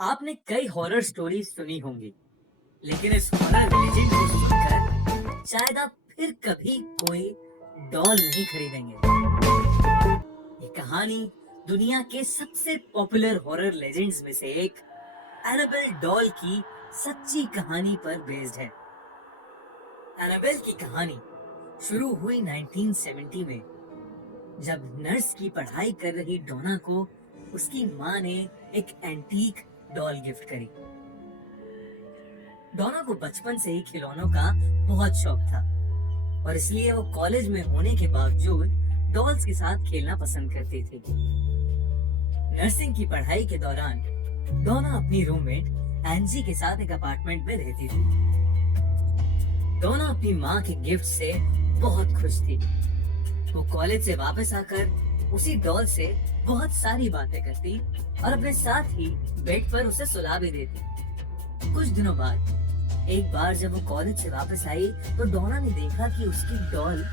आपने कई horror stories सुनी होंगी, लेकिन इस हॉरर लेजेंड को सुनकर शायद आप फिर कभी कोई डॉल नहीं खरीदेंगे। ये कहानी दुनिया के सबसे पॉपुलर हॉरर लेजेंड्स में से एक एनाबेल डॉल की सच्ची कहानी पर बेस्ड है। एनाबेल की कहानी शुरू हुई 1970 में, जब नर्स की पढ़ाई कर रही डोना को उसकी माँ ने एक एंटीक डॉल गिफ्ट करी। डोना को बचपन से ही खिलौनों का बहुत शौक था और इसलिए वो कॉलेज में होने के बावजूद डॉल्स के साथ खेलना पसंद करती थी। नर्सिंग की पढ़ाई के दौरान डोना अपनी रूममेट एंजी के साथ एक अपार्टमेंट में रहती थी। डोना अपनी माँ के गिफ्ट से बहुत खुश थी। वो कॉलेज से वापस आकर उसी डॉल से बहुत सारी बातें करती और अपने साथ ही बेड पर उसे सुला भी देती। कुछ दिनों बाद एक बार जब वो कॉलेज से वापस आई तो डोना ने देखा कि उसकी डॉल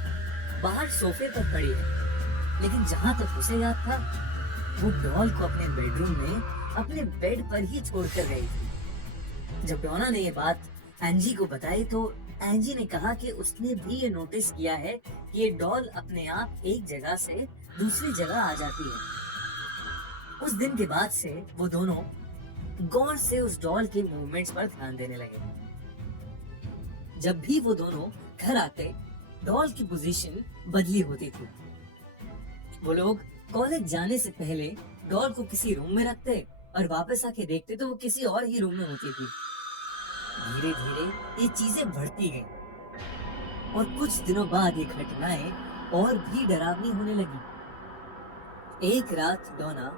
बाहर सोफे पर पड़ी है, लेकिन जहाँ तक उसे याद था वो डॉल को अपने बेडरूम में अपने बेड पर ही छोड़कर गई थी। जब डोना ने ये बात एंजी को बताई तो एंजी ने कहा कि उसने भी ये नोटिस किया है कि ये डॉल अपने आप एक जगह से दूसरी जगह आ जाती है। उस दिन के बाद से वो दोनों गौर से उस डॉल के मूवमेंट्स पर ध्यान देने लगे। जब भी वो दोनों घर आते, डॉल की पोजीशन बदली होती थी। वो लोग कॉलेज जाने से पहले डॉल को किसी रूम में रखते और वापस आके देखते तो वो किसी और ही रूम में होती थी। धीरे धीरे ये चीजें बढ़ती गईं और कुछ दिनों बाद ये घटनाएं और भी डरावनी होने लगी। एक रात डोना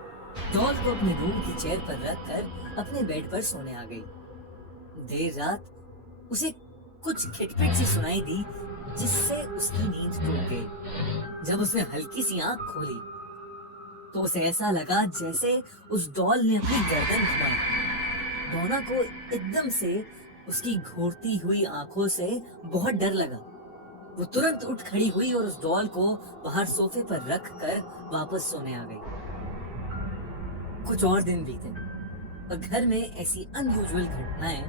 डॉल को अपने रूम की चेयर पर रखकर अपने बेड पर सोने आ गई। देर रात उसे कुछ खिटपिट सी सुनाई दी, जिससे उसकी नींद टूट गई। जब उसने हल्की सी आंख खोली तो उसे ऐसा लगा जैसे उस डॉल ने अपनी गर्दन घुमाई। डोना को एकदम से उसकी घूरती हुई आंखों से बहुत डर लगा। वो तुरंत उठ खड़ी हुई और उस डॉल को बाहर सोफे पर रख कर वापस सोने आ गई। कुछ और दिन बीते और घर में ऐसी अनयूजुअल घटनाएं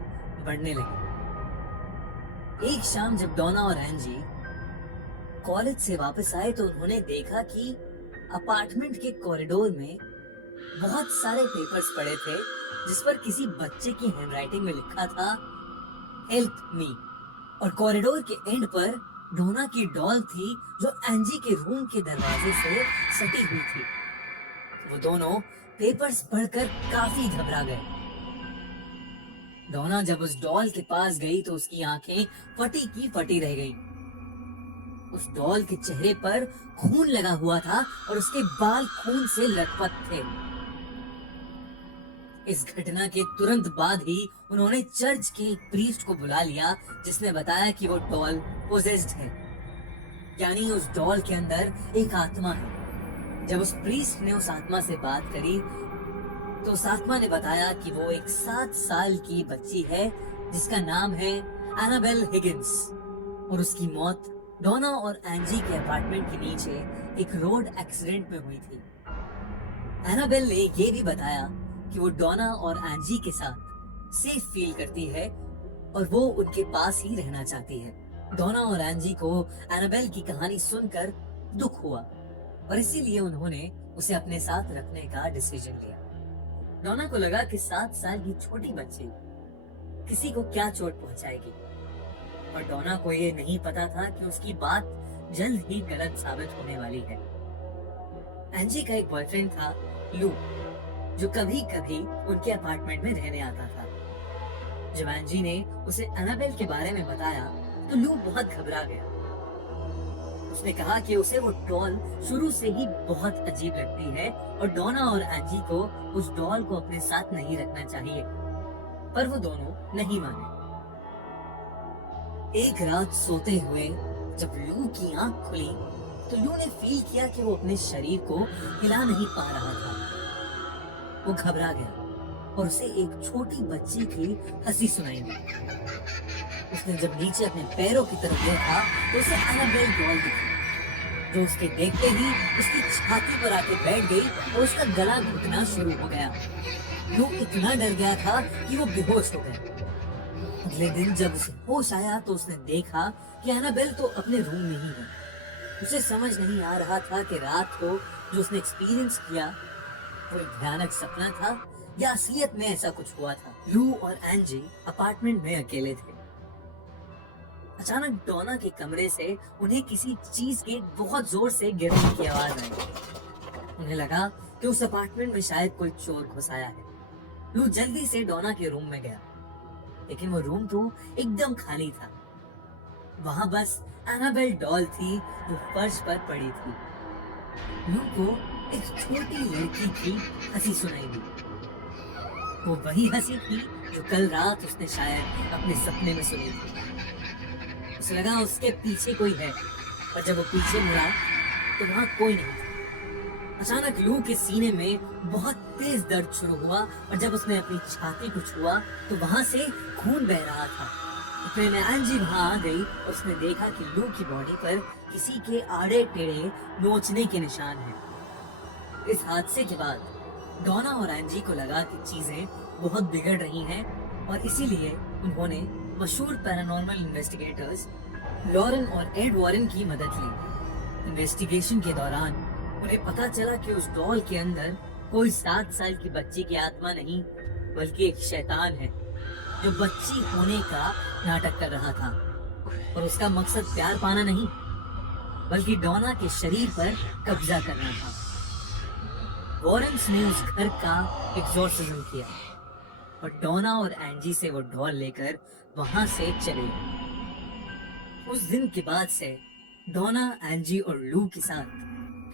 बढ़ने लगी। एक शाम जब डोना और एंजी कॉलेज से वापस आए तो उन्होंने देखा कि अपार्टमेंट के कॉरिडोर में बहुत सारे पेपर्स पड़े थे, जिस पर किसी बच्चे की हैंडराइटिंग में लिखा था हेल्प मी, और कॉरिडोर के एंड पर डोना की डॉल थी जो एंजी के रूम के दरवाजे से सटी हुई थी। वो दोनों पेपर्स पढ़कर काफी घबरा गए। डोना जब उस डॉल के पास गई तो उसकी आंखें फटी की फटी रह गई। उस डॉल के चेहरे पर खून लगा हुआ था और उसके बाल खून से लथपथ थे। इस घटना के तुरंत बाद ही उन्होंने चर्च के एक प्रीस्ट को बुला लिया, जिसने बताया कि वो डॉल पोजेस्ड है, यानी उस डॉल के अंदर एक आत्मा है। जब उस प्रीस्ट ने उस आत्मा से बात करी तो उस आत्मा ने बताया कि वो एक 7 साल की बच्ची है जिसका नाम है एनाबेल हिगिंस, और उसकी मौत डोना और एंजी के अपार्टमेंट के नीचे एक रोड एक्सीडेंट में हुई थी। एनाबेल ने ये भी बताया कि वो डोना और एंजी के साथ सेफ फील करती है और वो उनके पास ही रहना चाहती है। डोना और एंजी को एनाबेल की कहानी सुनकर दुख हुआ और इसीलिए उन्होंने उसे अपने साथ रखने का डिसीजन लिया। डोना को लगा कि 7 साल की छोटी बच्ची किसी को क्या चोट पहुंचाएगी, और डोना को ये नहीं पता था कि उसकी बात जल्द ही गलत साबित होने वाली है। एंजी का एक बॉयफ्रेंड था लू, जो कभी कभी उनके अपार्टमेंट में रहने आता था। जब एंजी ने उसे एनाबेल के बारे में बताया तो लू बहुत घबरा गया। उसने कहा कि उसे वो डॉल शुरू से ही बहुत अजीब लगती है और डोना और एंजी को उस डॉल को अपने साथ नहीं रखना चाहिए, पर वो दोनों नहीं माने। एक रात सोते हुए जब लू की आंख खुली तो लू ने फील किया कि वो अपने शरीर को हिला नहीं पा रहा था। वो घबरा गया और उसे एक छोटी बच्ची की हंसी सुनाई दी। उसने जब नीचे अपने पैरों की तरफ देखा तो उसे एनाबेल डॉल दिखी, जो उसके देखते ही उसकी छाती पर आके बैठ गई और उसका गला घुटना शुरू हो गया। लू इतना डर गया था कि वो बेहोश हो गया। अगले दिन जब उसे होश आया तो उसने देखा कि एनाबेल तो अपने रूम में ही है। उसे समझ नहीं आ रहा था कि रात को जो उसने एक्सपीरियंस किया वो एक भयानक सपना था या असलियत में ऐसा कुछ हुआ था। लू और एंजी अपार्टमेंट में अकेले थे। अचानक डोना के कमरे से उन्हें किसी चीज के बहुत जोर से गिरने की आवाज आई। उन्हें लगा कि उस अपार्टमेंट में शायद कोई चोर घुस आया है। लू जल्दी से डोना के रूम में गया, लेकिन वो रूम तो एकदम खाली था। वहां बस एनाबेल डॉल थी जो फर्श पर पड़ी थी। लू को एक छोटी लड़की की हंसी सुनाई दी। वो वही हंसी थी जो कल रात उसने शायद अपने सपने में सुनी थी। उसे लगा उसके पीछे कोई है, पर जब वो पीछे मुड़ा तो वहां कोई नहीं था। अचानक लू के सीने में बहुत तेज दर्द शुरू हुआ और जब उसने अपनी छाती को छुआ तो वहां से खून बह रहा था। इतने में एंजी वहां आ गई और उसने देखा कि लू की बॉडी पर किसी के आड़े टेढ़े नोचने के निशान हैं। इस हादसे के बाद डोना और एंजी को लगा कि चीजें बहुत बिगड़ रही हैं और इसीलिए उन्होंने मशहूर पैरानॉर्मल इन्वेस्टिगेटर्स लॉरेन और एड वॉरेन की मदद ली। इन्वेस्टिगेशन के दौरान उन्हें पता चला कि उस डॉल के अंदर कोई 7 साल की बच्ची की आत्मा नहीं बल्कि एक शैतान है जो बच्ची होने का नाटक कर रहा था और उसका मकसद प्यार पाना नहीं बल्कि डोना के शरीर पर कब्जा करना था। वॉरेंस ने उस घर का एग्जॉर्सिज्म किया और डोना और एंजी से वो डॉल लेकर वहां से चले गए। उस दिन के बाद से डोना, एंजी और लू के साथ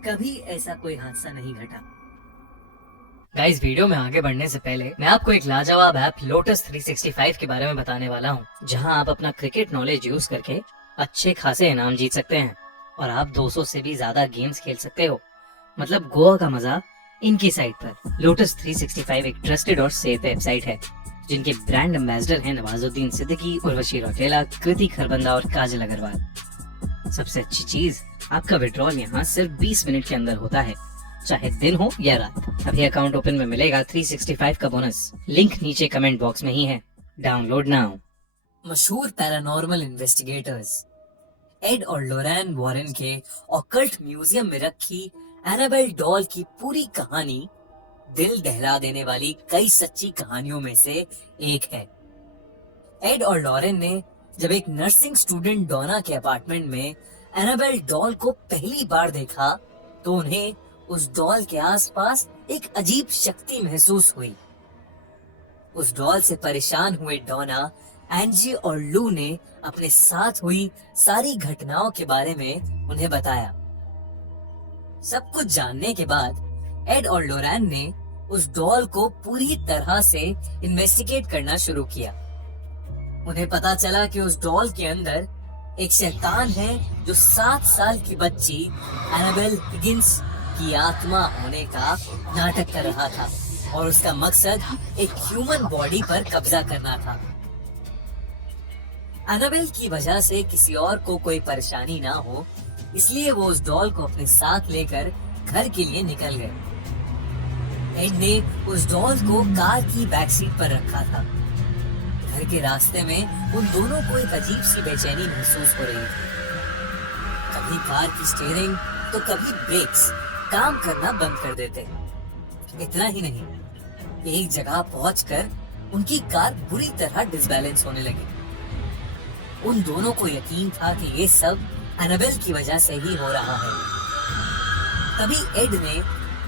कभी ऐसा कोई हादसा नहीं घटा। गाइस, वीडियो में आगे बढ़ने से पहले मैं आपको एक लाजवाब ऐप लोटस 365 के बारे में बताने वाला हूँ, जहाँ आप अपना क्रिकेट नॉलेज यूज करके अच्छे खासे इनाम जीत सकते हैं और आप 200 से भी ज्यादा गेम्स खेल सकते हो। मतलब गोवा का मजा इनकी साइट पर। लोटस 365 एक ट्रस्टेड और सेफ वेबसाइट है जिनके ब्रांड एम्बेसडर हैं नवाजुद्दीन सिद्दीकी, उर्वशी रौटेला, कृति खरबंदा और काजल अग्रवाल। सबसे अच्छी चीज, आपका विड्रॉल यहाँ सिर्फ 20 मिनट के अंदर होता है, चाहे दिन हो या रात। अभी अकाउंट ओपन में मिलेगा 365 का बोनस। लिंक नीचे कमेंट बॉक्स में ही है, डाउनलोड नाउ। मशहूर पैरानॉर्मल इन्वेस्टिगेटर्स एड और लोरेन वॉरेन के ऑकल्ट म्यूजियम में रखी एनाबेल डॉल की पूरी कहानी दिल दहला देने वाली कई सच्ची कहानियों में से एक है। एड और लॉरेन ने जब एक नर्सिंग स्टूडेंट डोना के अपार्टमेंट में एनाबेल डॉल को पहली बार देखा तो उन्हें उस डॉल के आसपास एक अजीब शक्ति महसूस हुई। उस डॉल से परेशान हुए डोना, एंजी और लू ने अपने साथ हुई सारी घटनाओं के बारे में उन्हें बताया। सब कुछ जानने के बाद एड और लोरेन ने उस डॉल को पूरी तरह से इन्वेस्टिगेट करना शुरू किया। उन्हें पता चला कि उस डॉल के अंदर एक शैतान है जो 7 साल की बच्ची एनाबेल हिगिंस की आत्मा होने का नाटक कर रहा था और उसका मकसद एक ह्यूमन बॉडी पर कब्जा करना था। एनाबेल की वजह से किसी और को कोई परेशानी ना हो, इसलिए वो उस डॉल को अपने साथ लेकर घर के लिए निकल गए। एड ने उस डॉल को कार की बैक सीट पर रखा था। घर के रास्ते में उन दोनों को एक अजीब सी बेचैनी महसूस हो रही थी। कभी कार की स्टीयरिंग तो कभी ब्रेक्स काम करना बंद कर देते। इतना ही नहीं, एक जगह पहुंचकर उनकी कार बुरी तरह डिसबैलेंस होने लगी। उन दोनों को यकीन था कि ये सब एनाबेल की वजह से ही हो रहा है। तभी एड ने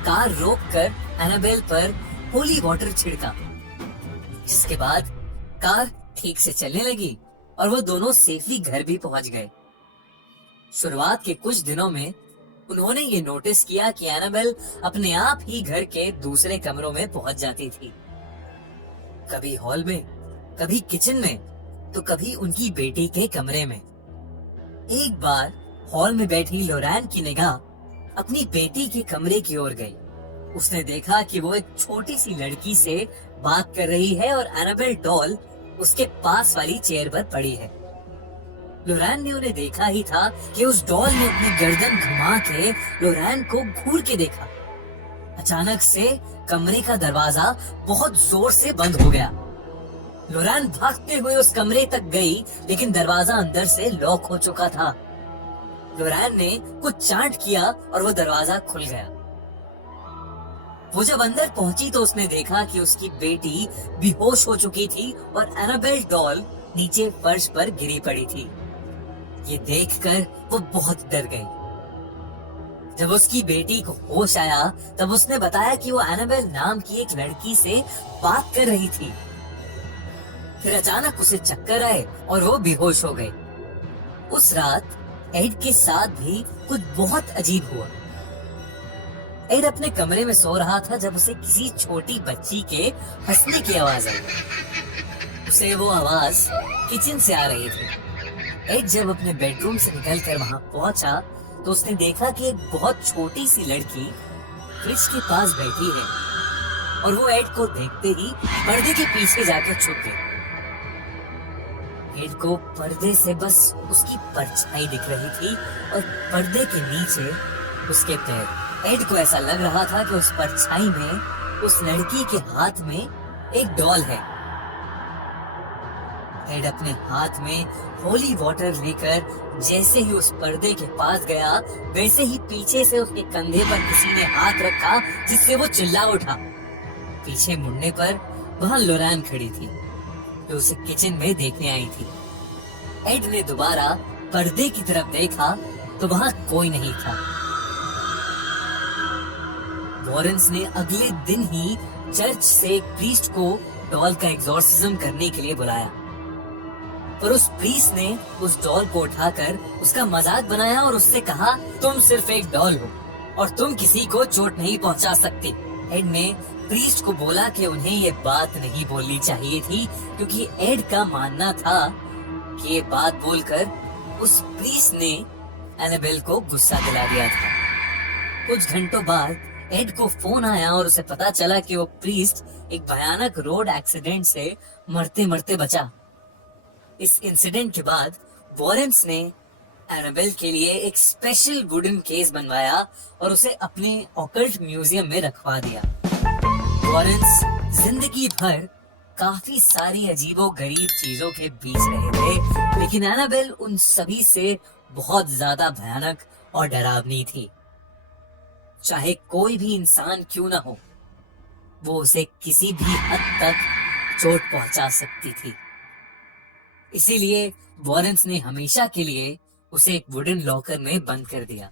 कार रोककर एनाबेल पर होली वाटर छिड़का, जिसके बाद कार ठीक से चलने लगी और वो दोनों सेफली घर भी पहुंच गए। शुरुआत के कुछ दिनों में उन्होंने ये नोटिस किया कि एनाबेल अपने आप ही घर के दूसरे कमरों में पहुंच जाती थी, कभी हॉल में, कभी किचन में, तो कभी उनकी बेटी के कमरे में। एक बार हॉल में बैठी लोरेन की निगाह अपनी बेटी के कमरे की ओर गई। उसने देखा कि वो एक छोटी सी लड़की से बात कर रही है और एनाबेल डॉल उसके पास वाली चेयर पर पड़ी है। लोरेन ने उन्हें देखा ही था कि उस डॉल ने अपनी गर्दन घुमा के लोरेन को घूर के देखा। अचानक से कमरे का दरवाजा बहुत जोर से बंद हो गया। लोरान भागते हुए उस कमरे तक गई, लेकिन दरवाजा अंदर से लॉक हो चुका था। लोरान ने कुछ चांट किया और वो दरवाजा खुल गया। वो जब अंदर पहुंची तो उसने देखा कि उसकी बेटी बेहोश हो चुकी थी और एनाबेल डॉल नीचे फर्श पर गिरी पड़ी थी। ये देखकर वो बहुत डर गई। जब उसकी बेटी को होश आया तब उसने बताया कि वो एनाबेल नाम की एक लड़की से बात कर रही थी। फिर अचानक उसे चक्कर आए और वो बेहोश हो गई। उस रात एड के साथ भी कुछ बहुत अजीब हुआ। एड अपने कमरे में सो रहा था जब उसे किसी छोटी बच्ची के हंसने की आवाज आई। उसे वो आवाज किचन से आ रही थी। एड जब अपने बेडरूम से निकलकर वहां पहुंचा तो उसने देखा कि एक बहुत छोटी सी लड़की फ्रिज के पास बैठी है और वो एड को देखते ही पर्दे के पीछे जाकर छुप गई। एड को पर्दे से बस उसकी परछाई दिख रही थी और पर्दे के नीचे उसके पैर। एड को ऐसा लग रहा था कि उस परछाई में उस लड़की के हाथ में एक डॉल है। एड अपने हाथ में होली वाटर लेकर जैसे ही उस पर्दे के पास गया, वैसे ही पीछे से उसके कंधे पर किसी ने हाथ रखा, जिससे वो चिल्ला उठा। पीछे मुड़ने पर वहां लोरान खड़ी थी जो उसे किचन में देखने आई थी। एड ने दोबारा पर्दे की तरफ देखा तो वहां कोई नहीं था। वॉरेंस ने अगले दिन ही चर्च से एक प्रीस्ट को डॉल का एग्जॉर्सिज्म करने के लिए बुलाया, पर उस प्रीस्ट ने उस डॉल को उठाकर उसका मजाक बनाया और उससे कहा, तुम सिर्फ एक डॉल हो और तुम किसी को चोट नहीं पहुंचा सकती। एड ने प्रीस्ट को बोला कि उन्हें ये बात नहीं बोलनी चाहिए थी, क्योंकि एड का मानना था कि ये बात बोलकर उस प्रीस्ट ने एनाबेल को गुस्सा दिला दिया था। कुछ घंटों बाद एड को फोन आया और उसे पता चला कि वो प्रीस्ट एक भयानक रोड एक्सीडेंट से मरते मरते बचा। इस इंसिडेंट के बाद वॉरेंस ने एनाबेल के लिए एक स्पेशल वुडन केस बनवाया और उसे अपने ऑकल्ट म्यूजियम में रखवा दिया। वॉरेंस जिंदगी भर काफी सारी अजीबो गरीब चीजों के बीच रहे थे, लेकिन एनाबेल उन सभी से बहुत ज्यादा भयानक और डरावनी थी। चाहे कोई भी इंसान क्यों ना हो, वो उसे किसी भी हद तक चोट पहुंचा सकती थी। इसीलिए वॉरेंस ने हमेशा के लिए उसे एक वुडन लॉकर में बंद कर दिया।